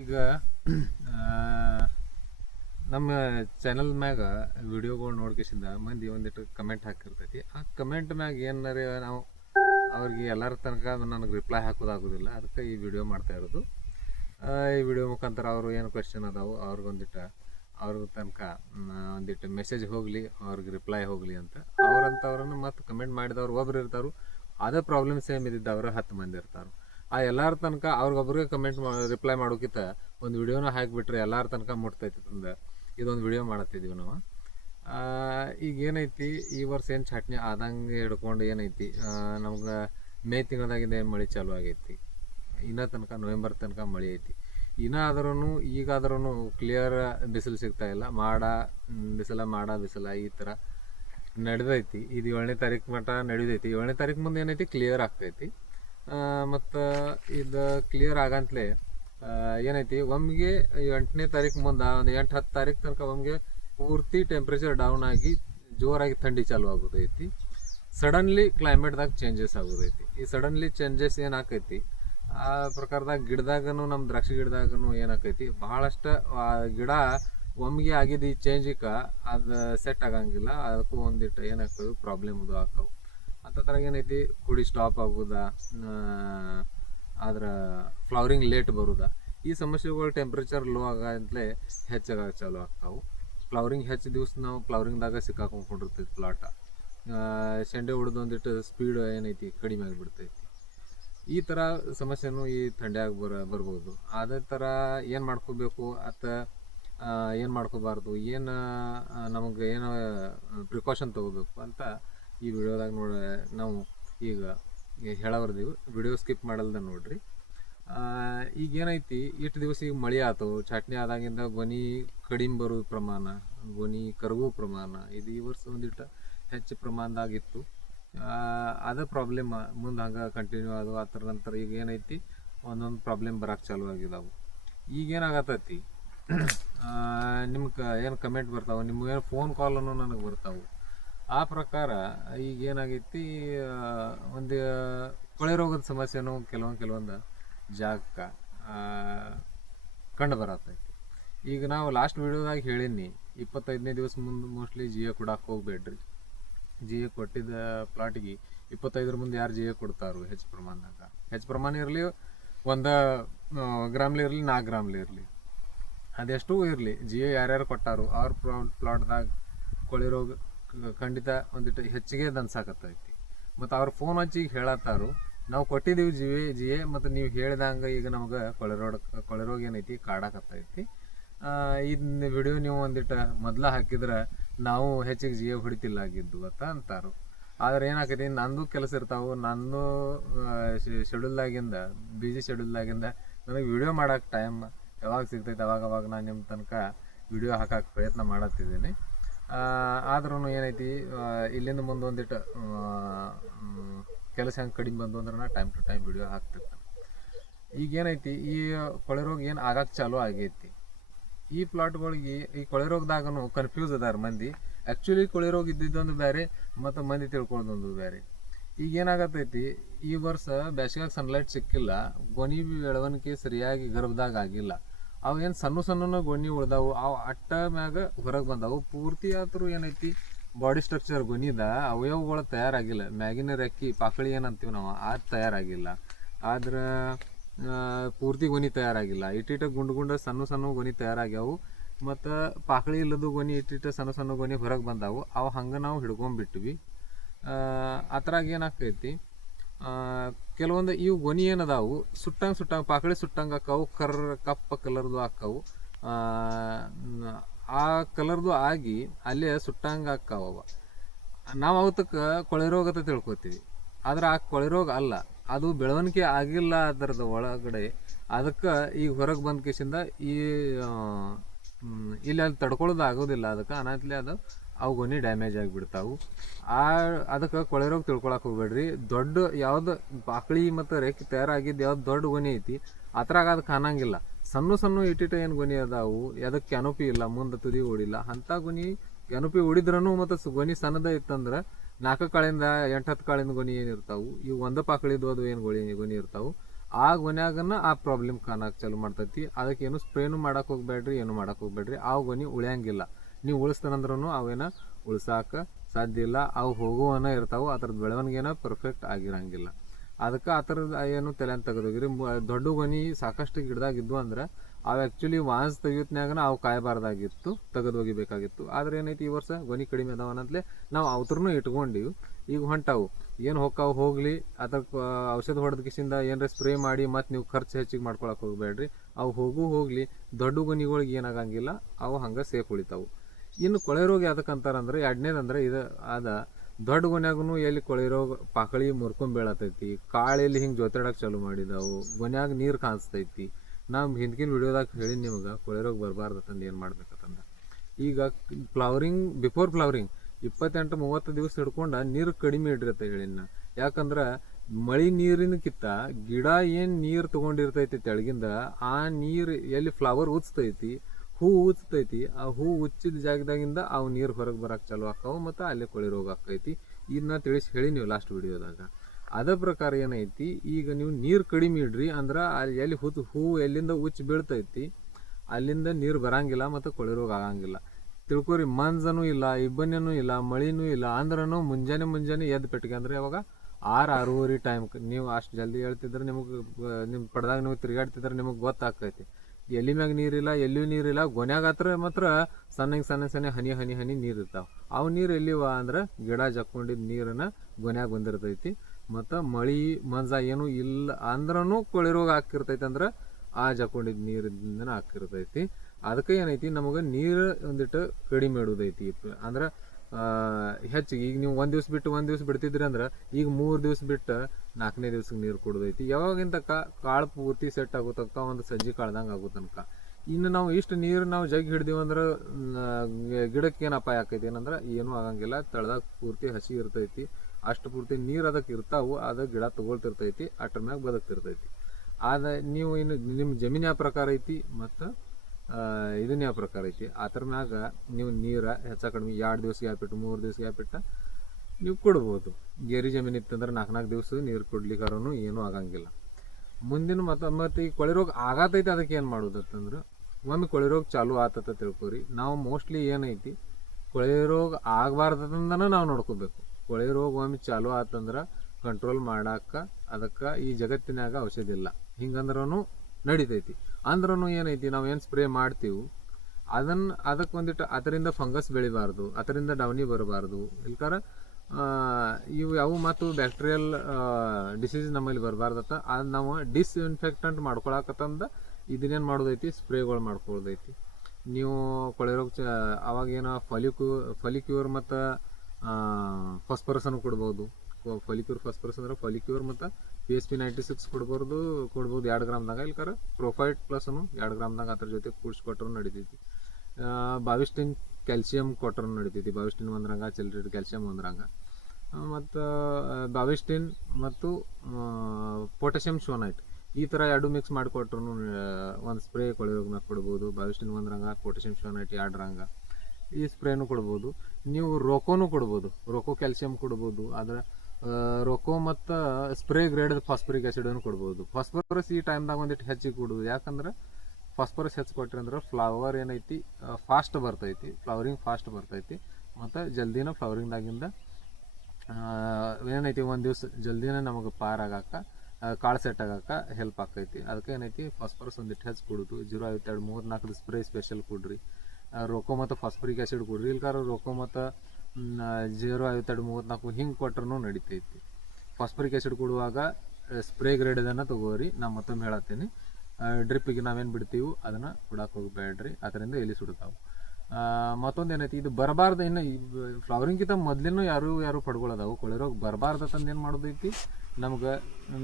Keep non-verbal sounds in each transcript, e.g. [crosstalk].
ಈಗ ನಮ್ಮ ಚಾನಲ್ ಮ್ಯಾಗ ವಿಡಿಯೋಗಳು ನೋಡ್ಕೇಸಿಂದ ಮಂದಿ ಒಂದಿಟ್ಟು ಕಮೆಂಟ್ ಹಾಕಿರ್ತೈತಿ. ಆ ಕಮೆಂಟ್ ಮ್ಯಾಗ ಏನಾರ ನಾವು ಅವ್ರಿಗೆ ಎಲ್ಲರ ತನಕ ನನಗೆ ರಿಪ್ಲೈ ಹಾಕೋದಾಗೋದಿಲ್ಲ. ಅದಕ್ಕೆ ಈ ವಿಡಿಯೋ ಮಾಡ್ತಾ ಇರೋದು. ಈ ವಿಡಿಯೋ ಮುಖಾಂತರ ಅವರು ಏನು ಕ್ವೆಶನ್ ಅದಾವು ಅವ್ರಿಗೊಂದಿಟ್ಟು ಅವ್ರ ತನಕ ಒಂದಿಟ್ಟು ಮೆಸೇಜ್ ಹೋಗಲಿ, ಅವ್ರಿಗೆ ರಿಪ್ಲೈ ಹೋಗಲಿ ಅಂತ. ಅವ್ರಂಥವ್ರನ್ನ ಮತ್ತು ಕಮೆಂಟ್ ಮಾಡಿದವ್ರು ಒಬ್ರು ಇರ್ತಾರೆ. ಅದೇ ಪ್ರಾಬ್ಲಮ್ ಸೇಮ್ ಇದ್ದಿದ್ದವ್ರು ಹತ್ತು ಮಂದಿ ಇರ್ತಾರೆ. ಆ ಎಲ್ಲರ ತನಕ ಅವ್ರಿಗೊಬ್ರಿಗೆ ಕಮೆಂಟ್ ರಿಪ್ಲೈ ಮಾಡೋಕ್ಕಿಂತ ಒಂದು ವಿಡಿಯೋನ ಹಾಕಿಬಿಟ್ರೆ ಎಲ್ಲರ ತನಕ ಮುಟ್ತೈತಿ ತಂದೆ. ಇದೊಂದು ವಿಡಿಯೋ ಮಾಡತ್ತಿದ್ದೀವಿ ನಾವು. ಈಗ ಏನೈತಿ, ಈ ವರ್ಷ ಏನು ಚಟ್ನಿ ಆದಂಗೆ ಹಿಡ್ಕೊಂಡು ಏನೈತಿ? ನಮ್ಗೆ ಮೇ ತಿಂಗಳದಾಗಿಂದ ಏನು ಮಳೆ ಚಾಲು ಆಗೈತಿ? ಇನ್ನೂ ತನಕ ನವೆಂಬರ್ ತನಕ ಮಳೆ ಐತಿ. ಇನ್ನೂ ಆದ್ರೂ ಈಗಾದ್ರೂ ಕ್ಲಿಯರ್ ಬಿಸಿಲು ಸಿಗ್ತಾಯಿಲ್ಲ ಮಾಡ ಬಿಸಿಲ ಮಾಡ, ಬಿಸಿಲ ಈ ಥರ ನಡೆದೈತಿ. ಇದು ಏಳನೇ ತಾರೀಕು ಮಟ್ಟ ನಡೆದೈತಿ. ಏಳನೇ ತಾರೀಕು ಮುಂದೆ ಏನೈತಿ? ಕ್ಲಿಯರ್ ಆಗ್ತೈತಿ. ಮತ್ತು ಇದು ಕ್ಲಿಯರ್ ಆಗಂತಲೇ ಏನೈತಿ ಒಮ್ಮೆಗೆ ಎಂಟನೇ ತಾರೀಕು ಮುಂದೆ, ಒಂದು ಎಂಟು ಹತ್ತು ತಾರೀಕು ತನಕ ಒಮ್ಮೆಗೆ ಪೂರ್ತಿ ಟೆಂಪ್ರೇಚರ್ ಡೌನ್ ಆಗಿ ಜೋರಾಗಿ ಥಂಡಿ ಚಾಲು ಆಗೋದೈತಿ. Suddenly ಕ್ಲೈಮೇಟ್ದಾಗ changes ಆಗೋದೈತಿ. ಈ ಸಡನ್ಲಿ ಚೇಂಜಸ್ ಏನಾಕೈತಿ ಆ ಪ್ರಕಾರದಾಗ ಗಿಡದಾಗನು ನಮ್ಮ ದ್ರಾಕ್ಷಿ ಗಿಡದಾಗನು ಏನಾಕೈತಿ ಭಾಳಷ್ಟು ಆ, ಗಿಡ ಒಮ್ಮೆಗೆ ಆಗಿದ್ದು ಈ ಚೇಂಜಿಗೆ ಅದು ಸೆಟ್ ಆಗಂಗಿಲ್ಲ. ಅದಕ್ಕೂ ಒಂದಿಟ್ಟು ಏನಾಗ್ತದೆ ಪ್ರಾಬ್ಲಮ್ ಇದು ಆಕ್ಕವು ಥರ ಏನೈತಿ? ಕುಡಿ ಸ್ಟಾಪ್ ಆಗೋದಾ ಆದ್ರೆ ಫ್ಲವರಿಂಗ್ ಲೇಟ್ ಬರೋದ. ಈ ಸಮಸ್ಯೆಗಳು ಟೆಂಪ್ರೇಚರ್ ಲೋ ಆಗಂತಲೇ ಹೆಚ್ಚಾಗ ಚಾಲು ಆಗ್ತಾವೆ. ಫ್ಲವರಿಂಗ್ ಹೆಚ್ಚು ದಿವಸ ನಾವು ಫ್ಲವರಿಂಗ್ದಾಗ ಸಿಕ್ಕಾಕೊಂಡ್ಕೊಂಡಿರ್ತೈತಿ ಪ್ಲಾಟ ಶೆಂಡೆ ಒಂದಿಟ್ಟು ಸ್ಪೀಡ್ ಏನೈತಿ? ಕಡಿಮೆ ಆಗಿಬಿಡ್ತೈತಿ. ಈ ಥರ ಸಮಸ್ಯೆನೂ ಈ ಥಂಡ್ಯಾಗ ಬರ, ಬರ್ಬೋದು. ಅದೇ ಥರ ಏನು ಮಾಡ್ಕೋಬೇಕು? ಅತ್ತ ಏನು ಮಾಡ್ಕೋಬಾರ್ದು? ಏನು ನಮಗೆ ಏನು ಪ್ರಿಕಾಷನ್ ತೊಗೋಬೇಕು ಅಂತ ಈ ವಿಡಿಯೋದಾಗ ನೋಡ, ನಾವು ಈಗ ಹೇಳವರ್ದೀವಿ. ವಿಡಿಯೋ ಸ್ಕಿಪ್ ಮಾಡಲ್ದ ನೋಡ್ರಿ. ಈಗ ಏನೈತಿ ಇಷ್ಟು ದಿವಸ ಈಗ ಮಳೆ ಆತವು. ಚಟ್ನಿ ಆದಾಗಿಂದ ಗೊನಿ ಕಡಿಮೆ ಬರೋ ಪ್ರಮಾಣ, ಗೊನಿ ಕರಗೋ ಪ್ರಮಾಣ, ಇದು ಈ ವರ್ಷ ಒಂದಿಟ್ಟು ಹೆಚ್ಚು ಪ್ರಮಾಣದಾಗಿತ್ತು. ಅದೇ ಪ್ರಾಬ್ಲಮ್ ಮುಂದೆ ಹಂಗೆ ಕಂಟಿನ್ಯೂ ಆದವು. ಆ ಥರ ನಂತರ ಈಗ ಏನೈತಿ, ಒಂದೊಂದು ಪ್ರಾಬ್ಲಮ್ ಬರಕ್ಕೆ ಚಾಲು ಈಗ ಏನಾಗತ್ತತಿ ನಿಮ್ಗೆ ಏನು ಕಮೆಂಟ್ ಬರ್ತಾವೆ? ನಿಮ್ಗೆ ಏನು ಫೋನ್ ಕಾಲನ್ನು ನನಗೆ ಬರ್ತಾವೆ. ಆ ಪ್ರಕಾರ ಈಗ ಏನಾಗೈತಿ ಒಂದು ಕೊಳೆ ರೋಗದ ಸಮಸ್ಯೆನೂ ಕೆಲವೊಂದು ಕೆಲವೊಂದು ಜಾಗಕ್ಕೆ ಕಂಡು ಬರತ್ತೈತಿ ಈಗ ನಾವು ಲಾಸ್ಟ್ ವಿಡಿಯೋದಾಗ ಹೇಳೀನಿ, ಇಪ್ಪತ್ತೈದನೇ ದಿವಸ ಮುಂದೆ ಮೋಸ್ಟ್ಲಿ ಜಿಯೋ ಕೊಡಕ್ಕೆ ಹೋಗ್ಬೇಡ್ರಿ. ಜಿಯೋ ಕೊಟ್ಟಿದ್ದ ಪ್ಲಾಟಿಗೆ ಇಪ್ಪತ್ತೈದರ ಮುಂದೆ ಯಾರು ಜಿಯೋ ಕೊಡ್ತಾರೋ? ಹೆಚ್ಚು ಪ್ರಮಾಣದಾಗ. ಹೆಚ್ಚು ಪ್ರಮಾಣ ಇರಲಿ, ಒಂದು ಗ್ರಾಮ್ಲಿ ಇರಲಿ ನಾಲ್ಕು ಗ್ರಾಮ್ಲಿ ಇರಲಿ. ಅದೆಷ್ಟು ಇರಲಿ. ಜಿಯೋ ಯಾರ್ಯಾರು ಕೊಟ್ಟಾರೋ, ಅವ್ರ ಪ್ಲಾಟ್ದಾಗ ಕೊಳೆ ರೋಗ ಕ- ಖಂಡಿತ ಒಂದಿಟ್ಟು ಹೆಚ್ಚಿಗೆ ದನ್ಸಾಕತ್ತೈತಿ ಮತ್ತು ಅವ್ರು ಫೋನ್ ಹಚ್ಚಿ ಹೇಳತ್ತಾರು, ನಾವು ಕೊಟ್ಟಿದ್ದೀವಿ ಜಿವೆ, ಜಿಯೆ, ಮತ್ತು ನೀವು ಹೇಳಿದಂಗೆ ಈಗ ನಮ್ಗೆ ಕೊಳೆ ಕೊಳೆರೋಗ ಕೊಳೆ ರೋಗ ಏನೈತಿ ಕಾಡಾಕತ್ತೈತಿ ಇದನ್ನ ವಿಡಿಯೋ ನೀವು ಒಂದಿಟ್ಟು ಮೊದಲ ಹಾಕಿದ್ರೆ ನಾವು ಹೆಚ್ಚಿಗೆ ಜಿಯೆ ಹೊಡಿತಿಲ್ಲ ಆಗಿದ್ದು ಅಂತ ಅಂತಾರು. ಆದ್ರೆ ಏನಾಕೈತಿ, ನಂದು ಕೆಲಸ ಇರ್ತಾವು, ನಂದು ಶೆಡ್ಯೂಲ್ದಾಗಿಂದ ಬಿಜಿ ಶೆಡ್ಯೂಲ್ದಾಗಿಂದ ನನಗೆ ವಿಡಿಯೋ ಮಾಡೋಕೆ ಟೈಮ್ ಯಾವಾಗ ಸಿಗ್ತೈತೆ ಅವಾಗ ಅವಾಗ ನಾನು ನಿಮ್ಮ ತನಕ ವಿಡಿಯೋ ಹಾಕಕ್ಕೆ ಪ್ರಯತ್ನ ಮಾಡತ್ತಿದ್ದೀನಿ. ಆದ್ರೂ ಏನೈತಿ ಇಲ್ಲಿಂದ ಮುಂದೆ ಒಂದಿಟ್ಟು ಕೆಲಸ ಹೆಂಗೆ ಕಡಿಮೆ ಬಂದು ಅಂದ್ರೆ ನಾ ಟೈಮ್ ಟು ಟೈಮ್ ವಿಡಿಯೋ ಹಾಕ್ತಿರ್ತಾನೆ. ಈಗ ಏನೈತಿ, ಈ ಕೊಳೆ ರೋಗ ಏನು ಆಗಕ್ಕೆ ಚಾಲೂ ಆಗೈತಿ. ಈ ಪ್ಲಾಟ್ಗಳಿಗೆ ಈ ಕೊಳೆ ರೋಗದಾಗನು ಕನ್ಫ್ಯೂಸ್ ಅದಾರ ಮಂದಿ. ಆ್ಯಕ್ಚುಲಿ ಕೊಳೆ ರೋಗ ಇದ್ದಿದ್ದೊಂದು ಬೇರೆ ಮತ್ತು ಮಂದಿ ತಿಳ್ಕೊಳ್ಳೋದೊಂದು ಬೇರೆ ಈಗ ಏನಾಗತೈತಿ, ಈ ವರ್ಷ ಬೇಸಿಗೆ ಸನ್ಲೈಟ್ ಸಿಕ್ಕಿಲ್ಲ ಗೊನಿ ಬೆಳವಣಿಗೆ ಸರಿಯಾಗಿ ಗರ್ಭದಾಗ ಆಗಿಲ್ಲ. ಅವು ಏನು ಸಣ್ಣ ಸಣ್ಣ ಗೊನಿ ಉಳ್ದಾವು, ಅವು ಅಟ್ಟ ಮ್ಯಾಗ ಹೊರಗೆ ಬಂದವು. ಪೂರ್ತಿ ಆದ್ರೂ ಏನೈತಿ ಬಾಡಿ ಸ್ಟ್ರಕ್ಚರ್ ಗೊನಿದ, ಅವಯವಗಳು ತಯಾರಾಗಿಲ್ಲ. ಮ್ಯಾಗಿನ ರೆಕ್ಕಿ, ಪಾಕಳಿ ಏನಂತೀವಿ ನಾವು ಅದು ತಯಾರಾಗಿಲ್ಲ. ಆದ್ರೆ ಪೂರ್ತಿ ಗೊನಿ ತಯಾರಾಗಿಲ್ಲ. ಇಟ್ಟಿಟ ಗುಂಡು ಗುಂಡ ಸಣ್ಣ ಸಣ್ಣ ಗೊನಿ ತಯಾರಾಗ್ಯಾವು. ಮತ್ತು ಪಾಕಳಿ ಇಲ್ಲದ ಗೊನಿ, ಇಟ್ಟಿಟ್ಟ ಸಣ್ಣ ಸಣ್ಣ ಗೊನಿ ಹೊರಗೆ ಬಂದಾವು. ಅವು ಹಂಗೆ ನಾವು ಹಿಡ್ಕೊಂಬಿಟ್ವಿ. ಆ ಥರಾಗ ಏನಾಗ್ತೈತಿ ಕೆಲವೊಂದು ಇವು ಗೊನಿ ಏನದಾವು? ಸುಟ್ಟಂಗೆ ಸುಟ್ಟಂಗೆ ಪಾಕಳಿ ಸುಟ್ಟಂಗೆ ಹಾಕವು ಕರ್ ಕಪ್ಪ ಕಲರ್ದು ಹಾಕಾವು. ಆ, ಕಲರ್ದು ಆಗಿ ಅಲ್ಲೇ ಸುಟ್ಟಂಗೆ ಅವ. ನಾವು ಅವತ್ತಕ್ಕೆ ಕೊಳೆ ರೋಗ ಅಂತ ತಿಳ್ಕೊತೀವಿ. ಆದ್ರೆ ಆ ಕೊಳೆ ರೋಗ ಅಲ್ಲ. ಅದು ಬೆಳವಣಿಗೆ ಆಗಿಲ್ಲ ಅದರದ ಒಳಗಡೆ. ಅದಕ್ಕೆ ಈಗ ಹೊರಗೆ ಬಂದ ಕೇಸಿಂದ ಈ ಇಲ್ಲಿ ಅಲ್ಲಿ ತಡ್ಕೊಳ್ಳೋದು ಆಗೋದಿಲ್ಲ. ಅದಕ್ಕೆ ಅನಾತ್ಲೆ ಅದು ಅವು ಗೊನಿ ಡ್ಯಾಮೇಜ್ ಆಗಿಬಿಡ್ತಾವು. ಆ, ಅದಕ್ಕೆ ಕೊಳೆ ರೋಗ ತಿಳ್ಕೊಳಕ್ಕೆ ಹೋಗ್ಬೇಡ್ರಿ. ದೊಡ್ಡ ಯಾವ್ದು ಬಾಕಳಿ ಮತ್ತು ರೇಖೆ ತಯಾರಾಗಿದ್ದು ಯಾವ್ದು ದೊಡ್ಡ ಗೊನಿ ಐತಿ, ಅದ್ರಾಗ ಅದು ಕಾಣಂಗಿಲ್ಲ. ಸಣ್ಣ ಸಣ್ಣ ಇಟ್ಟಿಟ ಏನು ಗೊನಿ ಅದಾವು ಅದಕ್ಕೆ ಕೆನಪಿ ಇಲ್ಲ, ಮುಂದೆ ತುದಿ ಓಡಿಲ್ಲ. ಅಂಥ ಗೊನಿ ಕೆನಪಿ ಓಡಿದ್ರೂ ಮತ್ತು ಸು ಗೊನಿ ಸಣ್ಣದ ಇತ್ತಂದ್ರೆ ನಾಲ್ಕು ಕಾಳಿಂದ ಎಂಟು ಹತ್ತು ಕಾಳಿಂದ ಗೊನಿ ಏನು ಇರ್ತಾವೆ ಇವು ಒಂದು ಪಾಕಳಿದ್ದು ಅದು ಏನು ಗೊಳಿ ಗೊನಿ ಇರ್ತಾವೆ. ಆ ಗೊನ್ಯಾಗನ ಆ ಪ್ರಾಬ್ಲಮ್ ಕಾಣಕ್ಕೆ ಚಾಲು ಮಾಡ್ತೈತಿ. ಅದಕ್ಕೆ ಏನು ಸ್ಪ್ರೇನು ಮಾಡಕ್ಕೆ ಹೋಗ್ಬೇಡ್ರಿ, ಏನು ಮಾಡಕ್ಕೆ ಹೋಗ್ಬೇಡ್ರಿ, ಆ ಗೊನಿ ಉಳಿಯಂಗಿಲ್ಲ. ನೀವು ಉಳಿಸ್ತಾನಂದ್ರೂ ಅವೇನ ಉಳ್ಸಾಕ ಸಾಧ್ಯ ಇಲ್ಲ. ಅವು ಹೋಗುವನ ಇರ್ತಾವೆ. ಅದ್ರದ್ದು ಬೆಳವಣಿಗೆನ ಪರ್ಫೆಕ್ಟ್ ಆಗಿರಂಗಿಲ್ಲ. ಅದಕ್ಕೆ ಆ ಥರದ ಏನು ತಲೆ ತೆಗೆದೋಗಿರಿ. ದೊಡ್ಡ ಗೊನಿ ಸಾಕಷ್ಟು ಗಿಡದಾಗಿದ್ವು ಅಂದ್ರೆ ಅವು ಆ್ಯಕ್ಚುಲಿ ವಾನ್ಸ್ ತೆಗಿಯೋತ್ನ್ಯಾಗನ ಅವು ಕಾಯಬಾರ್ದಾಗಿತ್ತು. ತೆಗೆದು ಹೋಗಿಬೇಕಾಗಿತ್ತು ಆದ್ರೆ ಏನೈತಿ ಈ ವರ್ಷ? ಗೊನಿ ಕಡಿಮೆ ಅದಾವನಂತಲೇ ನಾವು ಅವತ್ರೂ ಇಟ್ಕೊಂಡಿವಿ. ಈಗ ಹೊಂಟಾವು. ಏನು ಹೊಕ್ಕಾವು ಹೋಗಲಿ. ಅದಕ್ಕೆ ಔಷಧ ಹೊಡೆದ ಕಿಸಿಂದ ಏನಾರ ಸ್ಪ್ರೇ ಮಾಡಿ ಮತ್ತು ನೀವು ಖರ್ಚು ಹೆಚ್ಚಿಗೆ ಮಾಡ್ಕೊಳಕ್ಕೆ ಹೋಗಬೇಡ್ರಿ. ಅವು ಹೋಗು ಹೋಗಲಿ. ದೊಡ್ಡ ಗೊನಿಗಳಿಗೆ ಏನಾಗಂಗಿಲ್ಲ. ಅವು ಹಂಗೆ ಸೇಫ್ ಉಳಿತಾವು. ಇನ್ನು ಕೊಳೆ ರೋಗ ಯಾವ್ದಕ್ಕೆ ಅಂತಾರಂದ್ರೆ ಎರಡನೇದಂದ್ರೆ ಇದು ಅದ. ದೊಡ್ಡ ಗೊನ್ಯಾಗೂ ಎಲ್ಲಿ ಕೊಳೆ ರೋಗ, ಪಾಕಳಿ ಮುರ್ಕೊಂಡ್ ಬೀಳತೈತಿ. ಕಾಳೆಲ್ಲಿ ಹಿಂಗೆ ಜೊತೆಡಕ್ಕೆ ಚಾಲು ಮಾಡಿದಾವು. ಗೊನ್ಯಾಗ ನೀರು ಕಾಣಿಸ್ತೈತಿ ನಾವು ಹಿಂದಿನ ವಿಡಿಯೋದಾಗ ಹೇಳಿ ನಿಮಗೆ, ಕೊಳೆ ರೋಗ ಬರಬಾರ್ದಂದು ಏನು ಮಾಡ್ಬೇಕಂತಂದ್ರೆ ಈಗ ಫ್ಲವರಿಂಗ್, ಬಿಫೋರ್ ಫ್ಲವರಿಂಗ್, ಇಪ್ಪತ್ತೆಂಟು ಮೂವತ್ತು ದಿವಸ ಹಿಡ್ಕೊಂಡು ನೀರು ಕಡಿಮೆ ಇಡಿರತ್ತೆ ಹೇಳಿನ ಯಾಕಂದ್ರೆ ಮಳಿ ನೀರಿನಕ್ಕಿಂತ ಗಿಡ ಏನು ನೀರು ತಗೊಂಡಿರ್ತೈತಿ ತೆಳಗಿಂದ, ಆ ನೀರು ಎಲ್ಲಿ ಫ್ಲವರ್ ಉಚ್ತೈತಿ ಹೂ ಉಚ್ತೈತಿ ಆ ಹೂ ಉಚ್ಚಿದ ಜಾಗದಾಗಿಂದ ಅವು ನೀರು ಹೊರಗೆ ಬರಕ್ಕೆ ಚಾಲು ಆಕ್ಕಾವು ಮತ್ತು ಅಲ್ಲೇ ಕೊಳಿ ರೋಗ ಆಕೈತಿ ಇದನ್ನ ತಿಳಿಸಿ ಹೇಳಿ ನೀವು ಲಾಸ್ಟ್ ವಿಡಿಯೋದಾಗ. ಅದ ಪ್ರಕಾರ ಏನೈತಿ? ಈಗ ನೀವು ನೀರು ಕಡಿಮೆ ಇಡ್ರಿ ಅಂದ್ರೆ ಅಲ್ಲಿ ಎಲ್ಲಿ ಹುತ್ತು ಹೂ ಎಲ್ಲಿಂದ ಉಚ್ಚ ಬೀಳ್ತೈತಿ, ಅಲ್ಲಿಂದ ನೀರು ಬರಂಗಿಲ್ಲ ಮತ್ತು ಕೊಳಿ ರೋಗ ಆಗಂಗಿಲ್ಲ. ತಿಳ್ಕೊರಿ, ಮಂಜನೂ ಇಲ್ಲ, ಇಬ್ಬನಿನೂ ಇಲ್ಲ, ಮಳಿನೂ ಇಲ್ಲ ಅಂದ್ರೂ ಮುಂಜಾನೆ ಮುಂಜಾನೆ ಎದ್ದು ಪೆಟ್ಟಿಗೆ ಅಂದರೆ ಯಾವಾಗ? ಆರು ಆರೂವರೆ ಟೈಮ್ ನೀವು ಅಷ್ಟು ಜಲ್ದಿ ಹೇಳ್ತಿದ್ರೆ ನಿಮಗೆ ನಿಮ್ಮ ಪಡ್ದಾಗ ನೀವು ತಿರುಗಾಡ್ತಿದ್ರೆ ನಿಮಗೆ ಗೊತ್ತಾಗ್ತೈತಿ. ಎಲ್ಲಿ ಮ್ಯಾಗ ನೀರಿಲ್ಲ, ಎಲ್ಲಿಯೂ ನೀರಿಲ್ಲ, ಗೊನ್ಯಾಗ ಹತ್ರ ಮಾತ್ರ ಸಣ್ಣಗೆ ಸಣ್ಣ ಸಣ್ಣ ಹನಿ ಹನಿ ಹನಿ ನೀರು ಇರ್ತಾವ. ಅವು ನೀರು ಎಲ್ಲಿವ ಅಂದ್ರೆ ಗಿಡ ಜಕ್ಕೊಂಡಿದ್ದ ನೀರನ್ನ ಗೊನ್ಯಾಗ ಬಂದಿರ್ತೈತಿ. ಮತ್ತು ಮಳಿ, ಮಂಜ ಏನು ಇಲ್ಲ ಅಂದ್ರೂ ಕೊಳೆ ರೋಗ ಹಾಕಿರ್ತೈತಿ ಅಂದ್ರೆ ಆ ಜಕ್ಕೊಂಡಿದ್ದ ನೀರಿಂದ ಹಾಕಿರ್ತೈತಿ ಅದಕ್ಕೆ ಏನೈತಿ, ನಮಗೆ ನೀರು ಒಂದಿಟ್ಟು ಕಡಿಮೆ ಇಡೋದೈತಿ. ಅಂದ್ರೆ ಹೆಚ್ಚಿಗೆ ಈಗ ನೀವು ಒಂದು ದಿವ್ಸ ಬಿಟ್ಟು ಒಂದು ದಿವ್ಸ ಬಿಡ್ತಿದ್ರಿ ಅಂದ್ರೆ ಈಗ ಮೂರು ದಿವ್ಸ ಬಿಟ್ಟು ನಾಲ್ಕನೇ ದಿವ್ಸಕ್ಕೆ ನೀರು ಕೊಡೋದೈತಿ. ಯಾವಾಗಿಂದ ಕಾಳು ಪೂರ್ತಿ ಸೆಟ್ ಆಗೋ ಒಂದು ಸಜ್ಜಿ ಕಾಳ್ದಂಗೆ ಆಗೋ ತನಕ. ಇನ್ನು ನಾವು ಇಷ್ಟು ನೀರು ನಾವು ಜಗ್ ಅಂದ್ರೆ ಗಿಡಕ್ಕೆ ಏನು ಅಪಾಯ ಆಕೈತಿ ಏನಂದ್ರೆ ಏನೂ ಆಗಂಗಿಲ್ಲ. ತಳದಾಗ ಪೂರ್ತಿ ಹಸಿ ಇರ್ತೈತಿ. ಅಷ್ಟು ಪೂರ್ತಿ ನೀರು ಅದಕ್ಕೆ ಇರ್ತಾವೆ. ಅದು ಗಿಡ ತಗೊಳ್ತಿರ್ತೈತಿ. ಅಟ್ರ ಮ್ಯಾಗ ಬದುಕ್ತಿರ್ತೈತಿ. ಆದ ನೀವು ಇನ್ನು ನಿಮ್ಮ ಜಮೀನು ಪ್ರಕಾರ ಐತಿ ಮತ್ತು? ಇದನ್ನ ಯಾವ ಪ್ರಕಾರ ಐತಿ? ಆ ಮ್ಯಾಗ ನೀವು ನೀರು ಹೆಚ್ಚು ಕಡಿಮೆ ಎರಡು ದಿವ್ಸ ಗ್ಯಾಪ್ ಮೂರು ದಿವ್ಸ ಗ್ಯಾಪ್ ನೀವು ಕೊಡ್ಬೋದು. ಗೇರಿ ಜಮೀನು ಇತ್ತಂದ್ರೆ ನಾಲ್ಕು ನಾಲ್ಕು ದಿವಸ ನೀರು ಕೊಡ್ಲಿಕ್ಕಾರೂ ಏನೂ ಆಗಂಗಿಲ್ಲ. ಮುಂದಿನ ಮತ್ತು ಮತ್ತು ಈ ಕೊಳೆ ರೋಗ ಆಗತೈತಿ ಅದಕ್ಕೆ ಏನು ಮಾಡೋದತ್ತಂದ್ರೆ ಒಂದು ಕೊಳೆ ರೋಗ ಚಾಲು ಆತತ ತಿಳ್ಕೊರಿ. ನಾವು ಮೋಸ್ಟ್ಲಿ ಏನೈತಿ ಕೊಳೆ ರೋಗ ಆಗಬಾರ್ದಂದನ ನಾವು ನೋಡ್ಕೋಬೇಕು. ಕೊಳೆ ರೋಗ ಒಮ್ಮೆ ಚಾಲು ಆತಂದ್ರೆ ಕಂಟ್ರೋಲ್ ಮಾಡಾಕ ಅದಕ್ಕೆ ಈ ಜಗತ್ತಿನಾಗ ಔಷಧಿ ಇಲ್ಲ ಹಿಂಗಂದ್ರೂ ನಡಿತೈತಿ. ಅಂದ್ರೂ ಏನೈತಿ, ನಾವು ಏನು ಸ್ಪ್ರೇ ಮಾಡ್ತೀವಿ ಅದನ್ನು ಅದಕ್ಕೆ ಒಂದಿಟ್ಟು ಅದರಿಂದ ಫಂಗಸ್ ಬೆಳಿಬಾರ್ದು, ಅದರಿಂದ ಡೌನಿ ಬರಬಾರ್ದು. ಇಲ್ಕಾರ ಇವು ಯಾವ ಮತ್ತು ಬ್ಯಾಕ್ಟೀರಿಯಲ್ ಡಿಸೀಸ್ ನಮ್ಮಲ್ಲಿ ಬರಬಾರ್ದತ್ತ, ಅದು ನಾವು ಡಿಸ್ಇನ್ಫೆಕ್ಟೆಂಟ್ ಮಾಡ್ಕೊಳಕತ್ತಂದ ಇದನ್ನೇನು ಮಾಡೋದೈತಿ ಸ್ಪ್ರೇಗಳು ಮಾಡ್ಕೊಳ್ಳೋದೈತಿ ನೀವು ಕೊಳೆರೋಗ ಚ, ಅವಾಗೇನೋ ಫಲಿಕ್ಯೂ ಫಲಿಕ್ಯೂರ್ ಮತ್ತು ಫಸ್ಪರಸನ್ನು ಕೊಡ್ಬೋದು. ಫಲಿಕ್ಯೂರ್ ಫಸ್ಪರಸ್ ಅಂದ್ರೆ ಫಲಿಕ್ಯೂರ್ ಮತ್ತು P S P ninety six ಕೊಡ್ಬಾರ್ದು, ಕೊಡ್ಬೋದು ಎರಡು ಗ್ರಾಮ್ದಾಗ ಕರ ಪ್ರೊಫೈಟ್ ಪ್ಲಸ್ನು ಎರಡು ಗ್ರಾಮ್ದಾಗ ಅದ್ರ ಜೊತೆ ಕೂಡ್ಸಿ ಕೊಟ್ಟರು ನಡಿತೈತಿ. ಬಾವಿಸ್ಟಿನ್ ಕ್ಯಾಲ್ಸಿಯಂ ಕೊಟ್ಟರು ನಡೀತೈತಿ. ಬಾವಿಸ್ಟಿನ್ ಒಂದ್ರಂಗ ಚಿಲ್ಡ್ರಿಡ್ ಕ್ಯಾಲ್ಸಿಯಂ ಒಂದ್ರಂಗ. ಮತ್ತು ಬಾವಿಸ್ಟಿನ್ ಮತ್ತು ಪೊಟ್ಯಾಷಿಯಂ ಶೋನೈಟ್ ಈ ಥರ ಎರಡು ಮಿಕ್ಸ್ ಮಾಡಿಕೊಟ್ರು ಒಂದು ಸ್ಪ್ರೇ ಕೊಳೆ ರೋಗ ಮ್ಯಾಗ ಕೊಡ್ಬೋದು. ಬಾವಿಸ್ಟಿನ್ ಒಂದು ರಂಗ ಪೊಟ್ಯಾಷಿಯಂ ಶೋನೈಟ್ ಎರಡು ರಂಗ ಈ ಸ್ಪ್ರೇನು ಕೊಡ್ಬೋದು. ನೀವು ರೋಕೋನು ಕೊಡ್ಬೋದು. ರೋಕೋ ಕ್ಯಾಲ್ಸಿಯಂ ಕೊಡ್ಬೋದು. ಆದ್ರೆ ಆ, ರೋಕೋ ಮತ್ತು ಸ್ಪ್ರೇ ಗ್ರೇಡ್ ಫಾಸ್ಫರಿಕ್ ಆ್ಯಸಿಡನ್ನು ಕೊಡ್ಬೋದು. ಫಾಸ್ಫರಸ್ ಈ ಟೈಮ್ದಾಗ ಒಂದಿಟ್ಟು ಹೆಚ್ಚಿಗೆ ಕೊಡೋದು. ಯಾಕಂದ್ರೆ ಫಾಸ್ಫರಸ್ ಹೆಚ್ಚು ಕೊಟ್ರಿ ಅಂದ್ರೆ ಫ್ಲವರ್ ಏನೈತಿ? ಫಾಸ್ಟ್ ಬರ್ತೈತಿ. ಫ್ಲವರಿಂಗ್ ಫಾಸ್ಟ್ ಬರ್ತೈತಿ. ಮತ್ತು ಜಲ್ದಿನ ಫ್ಲವರಿಂಗ್ದಾಗಿಂದ ಏನೈತಿ? ಒಂದು ದಿವಸ ಜಲ್ದಿನ ನಮಗೆ ಪಾರ್ ಆಗಾಕ ಕಾಳು ಸೆಟ್ ಆಗಾಕ ಹೆಲ್ಪ್ ಆಕೈತಿ ಅದಕ್ಕೆ ಏನೈತಿ? ಫಾಸ್ಫರಸ್ ಒಂದಿಟ್ಟು ಹೆಚ್ಚು ಕೊಡೋದು. ಜೀರೋ ಐವತ್ತೆರಡು ಮೂರು ನಾಲ್ಕು ಸ್ಪ್ರೇ ಸ್ಪೆಷಲ್ ಕೊಡ್ರಿ ರೋಕೋ ಮತ್ತು ಫಾಸ್ಫರಿಕ್ ಆ್ಯಸಿಡ್ ಕೊಡ್ರಿ. ಇಲ್ಕಾರ ರೋಕೋ ಮತ್ತು ಜೀರೋ ಐವತ್ತೆರಡು ಮೂವತ್ತ್ನಾಲ್ಕು ಹಿಂಗೆ ಕೊಟ್ರೂ ನಡಿತೈತಿ. ಫಾಸ್ಫರಿಕ್ ಆ್ಯಸಿಡ್ ಕೊಡುವಾಗ ಸ್ಪ್ರೇ ಗ್ರೇಡದನ್ನು ತಗೋರಿ, ನಾನು ಮತ್ತೊಮ್ಮೆ ಹೇಳತ್ತೀನಿ. ಡ್ರಿಪ್ಪಿಗೆ ನಾವೇನು ಬಿಡ್ತೀವಿ ಅದನ್ನು ಕೊಡಕ್ಕೆ ಹೋಗಬೇಡ್ರಿ ಅದರಿಂದ ಎಲ್ಲಿ ಸುಡ್ತಾವೆ. ಮತ್ತೊಂದು ಏನೈತಿ, ಇದು ಬರಬಾರ್ದು ಇನ್ನು ಫ್ಲವರಿಂಗ್ಕಿಂತ ಮೊದಲಿನೂ ಯಾರು ಯಾರು ಪಡ್ಕೊಳ್ಳೋದಾವು ಕೊಳೆರೋಗ ಬರಬಾರ್ದು ಅಂತಂದು ಏನು ಮಾಡೋದೈತಿ? ನಮ್ಗೆ,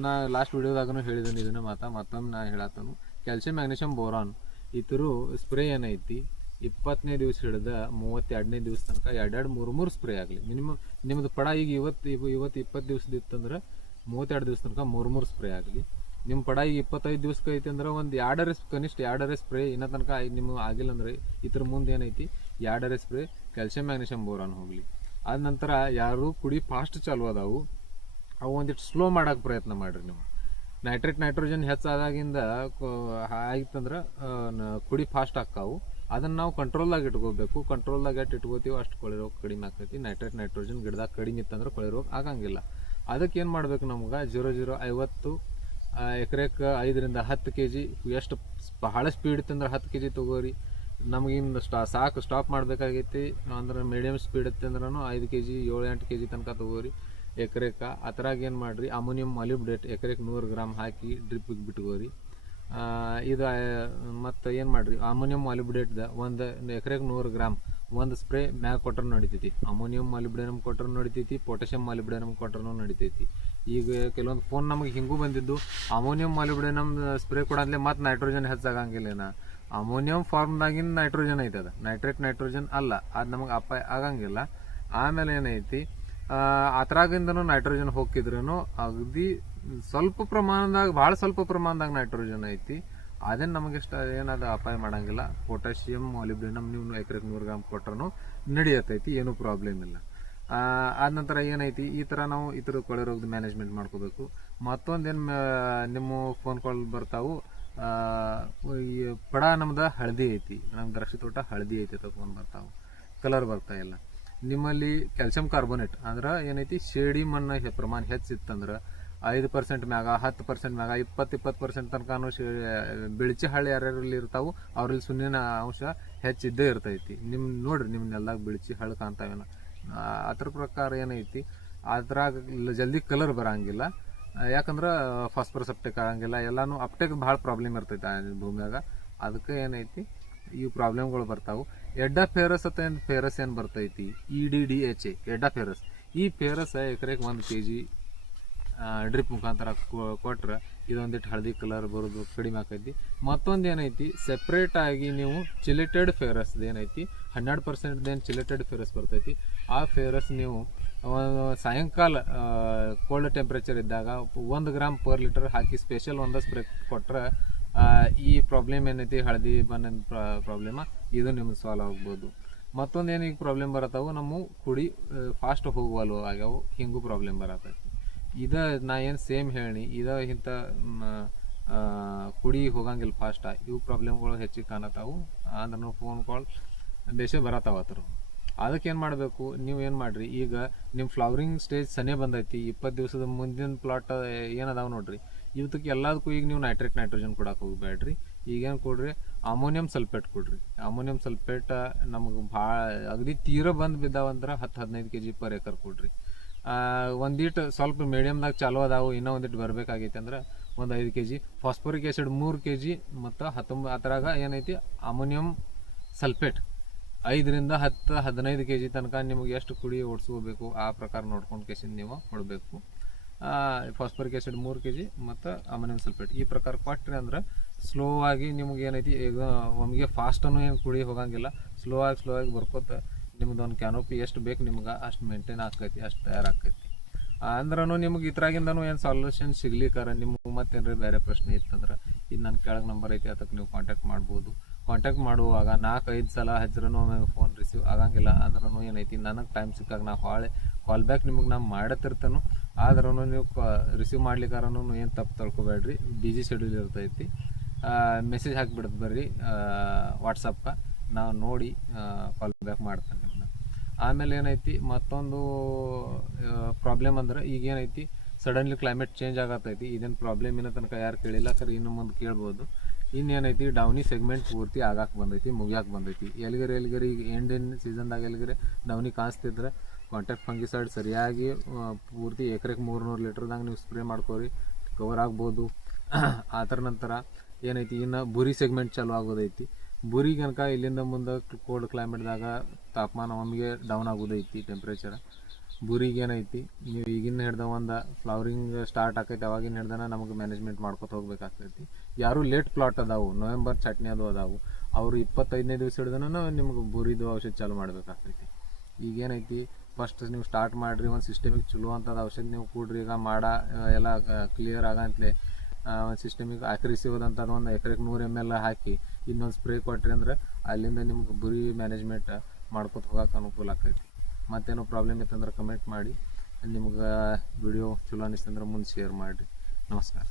ನಾ ಲಾಸ್ಟ್ ವೀಡಿಯೋದಾಗೂ ಹೇಳಿದ್ದೀನಿ ಇದನ್ನ ಮಾತಾ ಮತ್ತೊಮ್ಮೆ ನಾ ಹೇಳತ್ತನು. ಕ್ಯಾಲ್ಸಿಯಂ ಮ್ಯಾಗ್ನೀಷಿಯಂ ಬೋರಾನ್ ಇತರು ಸ್ಪ್ರೇ ಏನೈತಿ? ಇಪ್ಪತ್ತನೇ ದಿವಸ ಹಿಡಿದ ಮೂವತ್ತೆರಡನೇ ದಿವಸ ತನಕ ಎರಡೆರಡು ಮೂರು ಮೂರು ಸ್ಪ್ರೇ ಆಗಲಿ. ಮಿನಿಮಮ್ ನಿಮ್ಮದು ಪಡ ಈಗ ಇವತ್ತು ಇವ- ಇವತ್ತು ಇಪ್ಪತ್ತು ದಿವಸದ ಇತ್ತಂದ್ರೆ ಮೂವತ್ತೆರಡು ದಿವಸ ತನಕ ಮೂರು ಮೂರು ಸ್ಪ್ರೇ ಆಗಲಿ. ನಿಮ್ಮ ಪಡ ಈಗ ಇಪ್ಪತ್ತೈದು ದಿವಸಕ್ಕೆ ಐತಿ ಅಂದ್ರೆ ಒಂದು ಎರಡರ ಕನಿಷ್ಠ ಎರಡರೆ ಸ್ಪ್ರೇ ಇನ್ನೂ ತನಕ ನಿಮ್ಮ ಆಗಿಲ್ಲ ಅಂದ್ರೆ ಇದ್ರ ಮುಂದೆ ಏನೈತಿ? ಎರಡರ ಸ್ಪ್ರೇ ಕ್ಯಾಲ್ಸಿಯಂ ಮ್ಯಾಗ್ನೀಷಿಯಂ ಬೋರಾನ್ ಹೋಗಲಿ. ಆದ ನಂತರ ಯಾರು ಕುಡಿ ಫಾಸ್ಟ್ ಚಾಲು ಅದಾವು. ಅವು ಒಂದಿಟ್ಟು ಸ್ಲೋ ಮಾಡೋಕೆ ಪ್ರಯತ್ನ ಮಾಡಿರಿ ನೀವು. ನೈಟ್ರೇಟ್ ನೈಟ್ರೋಜನ್ ಹೆಚ್ಚಾದಾಗಿಂದ ಆಯ್ತಂದ್ರೆ ಕುಡಿ ಫಾಸ್ಟ್ ಆಕ್ಕಾವು ಅದನ್ನ ನಾವು ಕಂಟ್ರೋಲ್ದಾಗ ಇಟ್ಕೋಬೇಕು. ಕಂಟ್ರೋಲ್ದಾಗ ಎಷ್ಟು ಇಟ್ಕೋತೀವಿ ಅಷ್ಟು ಕೊಳೆ ರೋಗ ಕಡಿಮೆ ಆಗ್ತೈತಿ. ನೈಟ್ರೇಟ್ ನೈಟ್ರೋಜನ್ ಗಿಡದಾಗ ಕಡಿಮೆ ಇತ್ತಂದ್ರೆ ಕೊಳೆ ರೋಗ ಆಗಂಗಿಲ್ಲ. ಅದಕ್ಕೆ ಏನು ಮಾಡಬೇಕು ನಮ್ಗೆ? ಜೀರೋ ಜೀರೋ ಐವತ್ತು ಎಕರೆಕ್ಕೆ ಐದರಿಂದ ಹತ್ತು ಕೆ ಜಿ ಎಷ್ಟು ಬಹಳ ಸ್ಪೀಡ್ ಇತ್ತಂದ್ರೆ ಹತ್ತು ಕೆ ಜಿ ತೊಗೋರಿ. ನಮಗಿಂದ ಸ್ಟಾ ಸಾಕು ಸ್ಟಾಪ್ ಮಾಡಬೇಕಾಗೈತಿ. ಅಂದ್ರೆ ಮೀಡಿಯಮ್ ಸ್ಪೀಡ್ ಇತ್ತಂದ್ರೂ ಐದು ಕೆ ಜಿ ಏಳು, ಎಂಟು ಕೆ ಜಿ ತನಕ ತೊಗೋರಿ. ಎಕರೆಕ. ಆ ಏನು ಮಾಡಿರಿ? ಅಮೋನಿಯಂ ಮಾಲಿಬ್ಡೇಟ್ ಎಕರೆಗೆ ನೂರು ಗ್ರಾಮ್ ಹಾಕಿ ಡ್ರಿಪ್ಪಿಗೆ ಬಿಟ್ಕೋರಿ. ಇದು ಮತ್ತು ಏನು ಮಾಡಿರಿ? ಅಮೋನಿಯಂ ಮಾಲಿಬ್ಡೇಟ್ದ ಒಂದು ಎಕರೆಗೆ ನೂರು ಗ್ರಾಮ್ ಒಂದು ಸ್ಪ್ರೇ ಮ್ಯಾಗ ಕೊಟ್ರೂ ನಡಿತೈತಿ. ಅಮೋನಿಯಂ ಮಾಲಿಬ್ಡೇನಮ್ ಕೊಟ್ರೂ ನಡಿತೈತಿ, ಪೊಟ್ಯಾಷಿಯಂ ಮಾಲಿಬ್ಡೇನಮ್ ಕೊಟ್ರೂ ನಡಿತೈತಿ. ಈಗ ಕೆಲವೊಂದು ಫೋನ್ ನಮಗೆ ಹಿಂಗೂ ಬಂದಿದ್ದು, ಅಮೋನಿಯಂ ಮಾಲಿಬ್ಡೇನಮ್ ಸ್ಪ್ರೇ ಕೊಡಂದ್ಲೆ ಮತ್ತು ನೈಟ್ರೋಜನ್ ಹೆಚ್ಚಾಗಂಗಿಲ್ಲ ಅಮೋನಿಯಂ ಫಾರ್ಮ್ದಾಗಿನ ನೈಟ್ರೋಜನ್ ಐತೆ ಅದು. ನೈಟ್ರೇಟ್ ನೈಟ್ರೋಜನ್ ಅಲ್ಲ, ಅದು ನಮಗೆ ಅಪ್ಪ ಆಗಂಗಿಲ್ಲ. ಆಮೇಲೆ ಏನೈತಿ ಅದ್ರಾಗಿಂದನೂ ನೈಟ್ರೋಜನ್ ಹೋಗಿದ್ರೂ ಅಗದಿ ಸ್ವಲ್ಪ ಪ್ರಮಾಣದಾಗ, ಭಾಳ ಸ್ವಲ್ಪ ಪ್ರಮಾಣದಾಗ ನೈಟ್ರೋಜನ್ ಐತಿ. ಅದೇನು ನಮಗೆ ಇಷ್ಟ ಏನದ ಅಪಾಯ ಮಾಡಂಗಿಲ್ಲ. ಪೊಟ್ಯಾಷಿಯಂ ಮಾಲಿಬ್ಡಿನಮ್ ನೀವು ಎಕರೆಗೆ ನೂರು ಗ್ರಾಮ್ ಕೊಟ್ರೂ ನಡೆಯತೈತಿ, ಏನೂ ಪ್ರಾಬ್ಲಮ್ ಇಲ್ಲ. ಆದ ನಂತರ ಏನೈತಿ, ಈ ಥರ ನಾವು ಈ ಥರ ಕೊಳೆ ರೋಗದ ಮ್ಯಾನೇಜ್ಮೆಂಟ್ ಮಾಡ್ಕೋಬೇಕು. ಮತ್ತೊಂದೇನು ನಿಮ್ಮ ಫೋನ್ ಕಾಲ್ ಬರ್ತಾವು ಈ ಪಡ ನಮ್ದು ಹಳದಿ ಐತಿ. ನಮ್ಮ ದ್ರಾಕ್ಷಿ ತೋಟ ಹಳದಿ ಐತಿ ತಗೊಂಡು ಬರ್ತಾವು. ಕಲರ್ ಬರ್ತಾ ಇಲ್ಲ. ನಿಮ್ಮಲ್ಲಿ ಕ್ಯಾಲ್ಸಿಯಂ ಕಾರ್ಬೋನೇಟ್ ಅಂದ್ರೆ ಏನೈತಿ, ಶೇಡಿ ಮಣ್ಣು ಪ್ರಮಾಣ ಹೆಚ್ಚಿತ್ತಂದ್ರೆ ಐದು ಪರ್ಸೆಂಟ್ ಮ್ಯಾಗ, ಹತ್ತು ಪರ್ಸೆಂಟ್ ಮ್ಯಾಗ, ಇಪ್ಪತ್ತು ಇಪ್ಪತ್ತು ಪರ್ಸೆಂಟ್ ತನಕ ಬೆಳಚಿ ಹಳ್ಳಿ ಯಾರ್ಯಾರಲ್ಲಿ ಇರ್ತಾವೆ ಅವ್ರಲ್ಲಿ ಸುಣ್ಣಿನ ಅಂಶ ಹೆಚ್ಚಿದ್ದೇ ಇರ್ತೈತಿ. ನಿಮ್ಮ ನೋಡ್ರಿ ನಿಮ್ಮನ್ನೆಲ್ಲ ಬಿಳಿಚಿ ಹಳ್ಳ ಕಾಣ್ತಾವೇನ. ಅದ್ರ ಪ್ರಕಾರ ಏನೈತಿ? ಅದ್ರಾಗ ಜಲ್ದಿ ಕಲರ್ ಬರಂಗಿಲ್ಲ. ಯಾಕಂದ್ರೆ ಫಾಸ್ಫರಸ್ ಅಪ್ಟೇಕ್ ಆಗಂಗಿಲ್ಲ ಎಲ್ಲಾನು ಅಪ್ಟೇಕ್ ಭಾಳ ಪ್ರಾಬ್ಲಮ್ ಇರ್ತೈತೆ ಆ ಭೂಮಿಯಾಗ. ಅದಕ್ಕೆ ಏನೈತಿ? ಈ ಪ್ರಾಬ್ಲಮ್ಗಳು ಬರ್ತಾವು. ಎಡ್ಡ ಫೇರಸ್ ಅಂತ ಏನು ಫೇರಸ್ ಏನು ಬರ್ತೈತಿ? E D D H A ಎಡ್ಡ ferrous ಈ ಫೇರಸ್ ಎಕರೆಗೆ ಒಂದು ಕೆ ಜಿ ಡ್ರಿಪ್ ಮುಖಾಂತರ ಕೊಟ್ರೆ ಇದೊಂದಿಟ್ಟು ಹಳದಿ ಕಲರ್ ಬರೋದು ಕಡಿಮೆ ಆಕೈತಿ. ಮತ್ತೊಂದು ಏನೈತಿ? ಸೆಪ್ರೇಟ್ ಆಗಿ ನೀವು ಚಿಲೆಟೆಡ್ ಫೇರಸ್ ಏನೈತಿ? ಹನ್ನೆರಡು ಪರ್ಸೆಂಟ್ ಏನು ಚಿಲಿಟೆಡ್ ಫೇರಸ್ ಬರ್ತೈತಿ. ಆ ಫೇರಸ್ ನೀವು ಸಾಯಂಕಾಲ ಕೋಲ್ಡ್ ಟೆಂಪ್ರೇಚರ್ ಇದ್ದಾಗ ಒಂದು ಗ್ರಾಮ್ ಪರ್ ಲೀಟರ್ ಹಾಕಿ ಸ್ಪೆಷಲ್ ಒಂದು ಸ್ಪ್ರೇ ಕೊಟ್ಟರೆ ಈ ಪ್ರಾಬ್ಲಮ್ ಏನೈತಿ? ಹಳದಿ ಬಣ್ಣ ಪ್ರಾಬ್ಲಮ ಇದು ನಿಮ್ಗೆ ಸಾಲ್ವ್ ಆಗ್ಬೋದು. ಮತ್ತೊಂದು ಏನು ಈಗ ಪ್ರಾಬ್ಲಮ್ ಬರತ್ತಾವು? ನಮ್ಮ ಕುಡಿ ಫಾಸ್ಟ್ ಹೋಗುವಲ್ವ. ಆಗ್ಯಾವು, ಹಿಂಗೂ ಪ್ರಾಬ್ಲಮ್ ಬರತೈತಿ ಇದ ನಾ ಏನು ಸೇಮ್ ಹೇಳಿ ಇದ ಇಂಥ ಕುಡಿ ಹೋಗಂಗಿಲ್ಲ ಫಾಸ್ಟ ಇವು ಪ್ರಾಬ್ಲಮ್ಗಳು ಹೆಚ್ಚಿಗೆ ಕಾಣತಾವು. ಅಂದ್ರೆ ಫೋನ್ ಕಾಲ್ ದೇಶ ಬರತಾವ ಅದ್ರ ಅದಕ್ಕೆ ಏನು ಮಾಡಬೇಕು? ನೀವು ಏನು ಮಾಡಿರಿ? ಈಗ ನಿಮ್ಮ ಫ್ಲವರಿಂಗ್ ಸ್ಟೇಜ್ ಸನೇ ಬಂದೈತಿ. ಇಪ್ಪತ್ತು ದಿವಸದ ಮುಂದಿನ ಪ್ಲಾಟ್ ಏನದಾವೆ ನೋಡ್ರಿ. ಇವತ್ತಕ್ಕೆ ಎಲ್ಲದಕ್ಕೂ ಈಗ ನೀವು ನೈಟ್ರೇಟ್ ನೈಟ್ರೋಜನ್ ಕೊಡಕ್ಕೆ ಹೋಗಬೇಡ್ರಿ ಈಗೇನು ಕೊಡ್ರಿ? ಅಮೋನಿಯಂ ಸಲ್ಫೇಟ್ ಕೊಡ್ರಿ. ಅಮೋನಿಯಂ ಸಲ್ಫೇಟ್ ನಮಗೆ ಭಾಳ, ಅಗದಿ ತೀರ ಬಂದು ಬಿದ್ದಾವಂದ್ರೆ ಹತ್ತು ಹದಿನೈದು ಕೆ ಜಿ ಪರ್ ಏಕರ್ ಕೊಡ್ರಿ. ಒಂದಿಟ್ಟು ಸ್ವಲ್ಪ ಮೀಡಿಯಮ್ದಾಗ ಚಾಲೂ ಅದಾವು. ಇನ್ನೂ ಒಂದಿಟ್ಟು ಬರಬೇಕಾಗೈತೆ ಅಂದ್ರೆ ಒಂದು ಐದು ಕೆ ಜಿ ಫಾಸ್ಫೋರಿಕ್ ಆ್ಯಸಿಡ್ ಮೂರು ಕೆ ಜಿ ಮತ್ತು ಹತ್ತೊಂಬ, ಅದರಾಗ ಏನೈತಿ? ಅಮೋನಿಯಂ ಸಲ್ಫೇಟ್ ಐದರಿಂದ ಹತ್ತು, ಹದಿನೈದು ಕೆ ಜಿ ತನಕ ನಿಮಗೆ ಎಷ್ಟು ಕುಡಿ ಓಡಿಸ್ಕೋಬೇಕು ಆ ಪ್ರಕಾರ ನೋಡ್ಕೊಂಡು ಕೆಸಿನ ನೀವು ಕೊಡಬೇಕು ಫಾಸ್ಫರಿಕ್ ಆ್ಯಸಿಡ್ ಮೂರು ಕೆ ಜಿ ಮತ್ತು ಅಮೋನಿಯಂ ಸಲ್ಫೇಟ್ ಈ ಪ್ರಕಾರ ಕೊಟ್ರಿ ಅಂದ್ರೆ ಸ್ಲೋ ಆಗಿ ನಿಮ್ಗೆ ಏನೈತಿ? ಈಗ ಒಮ್ಗೆ ಫಾಸ್ಟನ್ನು ಏನು ಕುಡಿ ಹೋಗಂಗಿಲ್ಲ. ಸ್ಲೋ ಆಗಿ ಸ್ಲೋ ಆಗಿ ಬರ್ಕೋತ ನಿಮ್ದು ಒಂದು ಕ್ಯಾನೋಪಿ ಎಷ್ಟು ಬೇಕು ನಿಮ್ಗೆ, ಅಷ್ಟು ಮೇಂಟೈನ್ ಆಕೈತಿ ಅಷ್ಟು ತಯಾರಾಕೈತಿ ಅಂದ್ರೂ ನಿಮ್ಗೆ ಇದ್ರಾಗಿಂದನೂ ಏನು ಸಾಲ್ಯೂಷನ್ ಸಿಗ್ಲಿಕ್ಕಾರ ನಿಮ್ಗೆ ಮತ್ತೇನ್ರಿ ಬೇರೆ ಪ್ರಶ್ನೆ ಇತ್ತಂದ್ರೆ, ಇದು ನನ್ನ ಕೆಳಗೆ ನಂಬರ್ ಐತಿ ಅದಕ್ಕೆ ನೀವು ಕಾಂಟ್ಯಾಕ್ಟ್ ಮಾಡ್ಬೋದು. ಕಾಂಟ್ಯಾಕ್ಟ್ ಮಾಡುವಾಗ ನಾಲ್ಕು ಐದು ಸಲ ಒಮ್ಮೆ ಫೋನ್ ರಿಸೀವ್ ಆಗಂಗಿಲ್ಲ ಅಂದ್ರೂ ಏನೈತಿ, ನನಗೆ ಟೈಮ್ ಸಿಕ್ಕಾಗ ನಾ ಹಾಳೆ ಕಾಲ್ ಬ್ಯಾಕ್ ನಿಮಗೆ ನಾನು ಮಾಡತ್ತಿರ್ತಾನು ಆದ್ರೂ ನೀವು ರಿಸೀವ್ ಮಾಡ್ಲಿಕ್ಕಾರನು ಏನು ತಪ್ಪು ತಳ್ಕೊಬೇಡ್ರಿ ಬಿಜಿ ಶೆಡ್ಯೂಲ್ ಇರ್ತೈತಿ. ಮೆಸೇಜ್ ಹಾಕಿಬಿಡ್ದು ಬರ್ರಿ ವಾಟ್ಸಪ್ಪ ನಾವು ನೋಡಿ ಕಾಲ್ ಬ್ಯಾಕ್ ಮಾಡ್ತೇನೆ ಆಮೇಲೆ ಏನೈತಿ, ಮತ್ತೊಂದು ಪ್ರಾಬ್ಲಮ್ ಅಂದ್ರೆ ಈಗ ಏನೈತಿ ಸಡನ್ಲಿ ಕ್ಲೈಮೇಟ್ ಚೇಂಜ್ ಆಗತ್ತೈತಿ. ಇದೇನು ಪ್ರಾಬ್ಲಮ್ ಏನೋ ತನಕ ಯಾರು ಕೇಳಿಲ್ಲ ಖರೆ ಇನ್ನು ಮುಂದೆ ಕೇಳ್ಬೋದು. ಇನ್ನೇನೈತಿ ಡೌನಿ ಸೆಗ್ಮೆಂಟ್ ಪೂರ್ತಿ ಆಗಕ್ಕೆ ಬಂದೈತಿ, ಮುಗಿಯಾಕೆ ಬಂದೈತಿ. ಎಲ್ಲಿಗರೆ ಎಲ್ಲಿಗರೆ ಈಗ ಎಂಡಿನ ಸೀಸನ್ದಾಗ ಎಲ್ಲಿಗರೆ ಡೌನಿ ಕಾಣಿಸ್ತಿದ್ರೆ ಕಾಂಟ್ಯಾಕ್ಟ್ ಫಂಗಿಸೈಡ್ ಸರಿಯಾಗಿ ಪೂರ್ತಿ ಎಕರೆಗೆ ಮೂರುನೂರು ಲೀಟ್ರ್ದಾಗ ನೀವು ಸ್ಪ್ರೇ ಮಾಡ್ಕೋರಿ ಕವರ್ ಆಗ್ಬೋದು. [clears throat] ಆ ಥರ ನಂತರ ಏನೈತಿ, ಇನ್ನು ಬುರಿ ಸೆಗ್ಮೆಂಟ್ ಚಾಲು ಆಗೋದೈತಿ. ಬುರಿ ಕನಕ ಇಲ್ಲಿಂದ ಮುಂದೆ ಕೋಲ್ಡ್ ಕ್ಲೈಮೇಟ್ದಾಗ ತಾಪಮಾನ ಒಮ್ಮೆಗೆ ಡೌನ್ ಆಗೋದೈತಿ ಟೆಂಪ್ರೇಚರ್ ಬುರಿಗೆ ಏನೈತಿ ನೀವು ಈಗಿನ ಹಿಡ್ದ ಒಂದು ಫ್ಲವರಿಂಗ್ ಸ್ಟಾರ್ಟ್ ಆಕೈತಿ, ಅವಾಗಿನ ಹಿಡ್ದನ ನಮಗೆ ಮ್ಯಾನೇಜ್ಮೆಂಟ್ ಮಾಡ್ಕೊತ ಹೋಗ್ಬೇಕಾಗ್ತೈತಿ. ಯಾರು ಲೇಟ್ ಪ್ಲಾಟ್ ಅದಾವು ನವೆಂಬರ್ ಚಟ್ನಿ ಅದು ಅದಾವು, ಅವರು ಇಪ್ಪತ್ತೈದನೇ ದಿವಸ ಹಿಡ್ದನ ನಿಮ್ಗೆ ಬುರಿದು ಔಷಧ ಚಾಲು ಮಾಡಬೇಕಾಗ್ತೈತಿ. ಈಗೇನೈತಿ ಫಸ್ಟ್ ನೀವು ಸ್ಟಾರ್ಟ್ ಮಾಡಿರಿ, ಒಂದು ಸಿಸ್ಟಮಿಗೆ ಚಲೋ ಅಂತದ ಔಷಧ ನೀವು ಕೂಡ್ರಿ, ಈಗ ಮಾಡ, ಎಲ್ಲ ಕ್ಲಿಯರ್ ಆಗಂತಲೇ ಒಂದು ಸಿಸ್ಟಮಿಗೆ ಆಕ್ರಿಸಿ ಹೋದಂಥದ್ದು ಒಂದು ಎಕರೆಗೆ ನೂರು ಎಂ ಎಲ್ ಹಾಕಿ ಇನ್ನೊಂದು ಸ್ಪ್ರೇ ಕೊಟ್ರಿ ಅಂದ್ರೆ ಅಲ್ಲಿಂದ ನಿಮ್ಗೆ ಬುರಿ ಮ್ಯಾನೇಜ್ಮೆಂಟ್ ಮಾಡ್ಕೊತ ಹೋಗಕ್ಕೆ ಅನುಕೂಲ ಆಕೈತಿ. ಮತ್ತೇನೋ ಪ್ರಾಬ್ಲಮ್ ಇತ್ತಂದ್ರೆ ಕಮೆಂಟ್ ಮಾಡಿ. ನಿಮ್ಗೆ ವಿಡಿಯೋ ಚಲೋ ಅನಿಸ್ತಂದ್ರೆ ಮುಂದೆ ಶೇರ್ ಮಾಡಿರಿ. ನಮಸ್ಕಾರ.